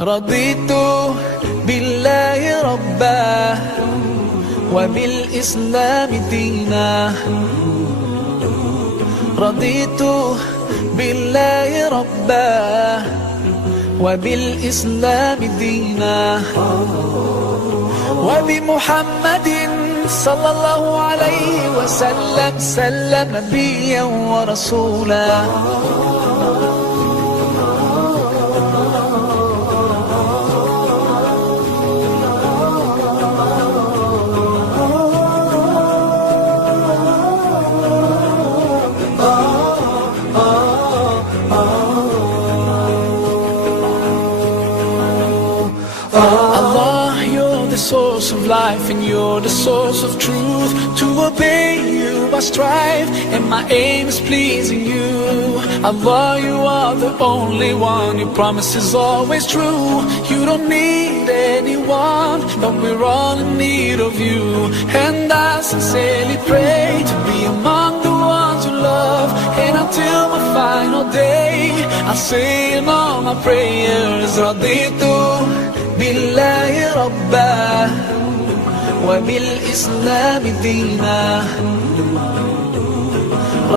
رضيت بالله ربا وبالإسلام دينا. رضيت بالله ربا وبالإسلام دينا وبمحمد صلى الله عليه وسلم سلم نبيا ورسولا. Source of life and you're the source of truth. To obey you I strive and my aim is pleasing you. Allah, you are the only one, your promise is always true. You don't need anyone, but we're all in need of you. And I sincerely pray to be among the ones you love. And until my final day I say in all my prayers, Raditu billahi rabba وبالإسلام دينا.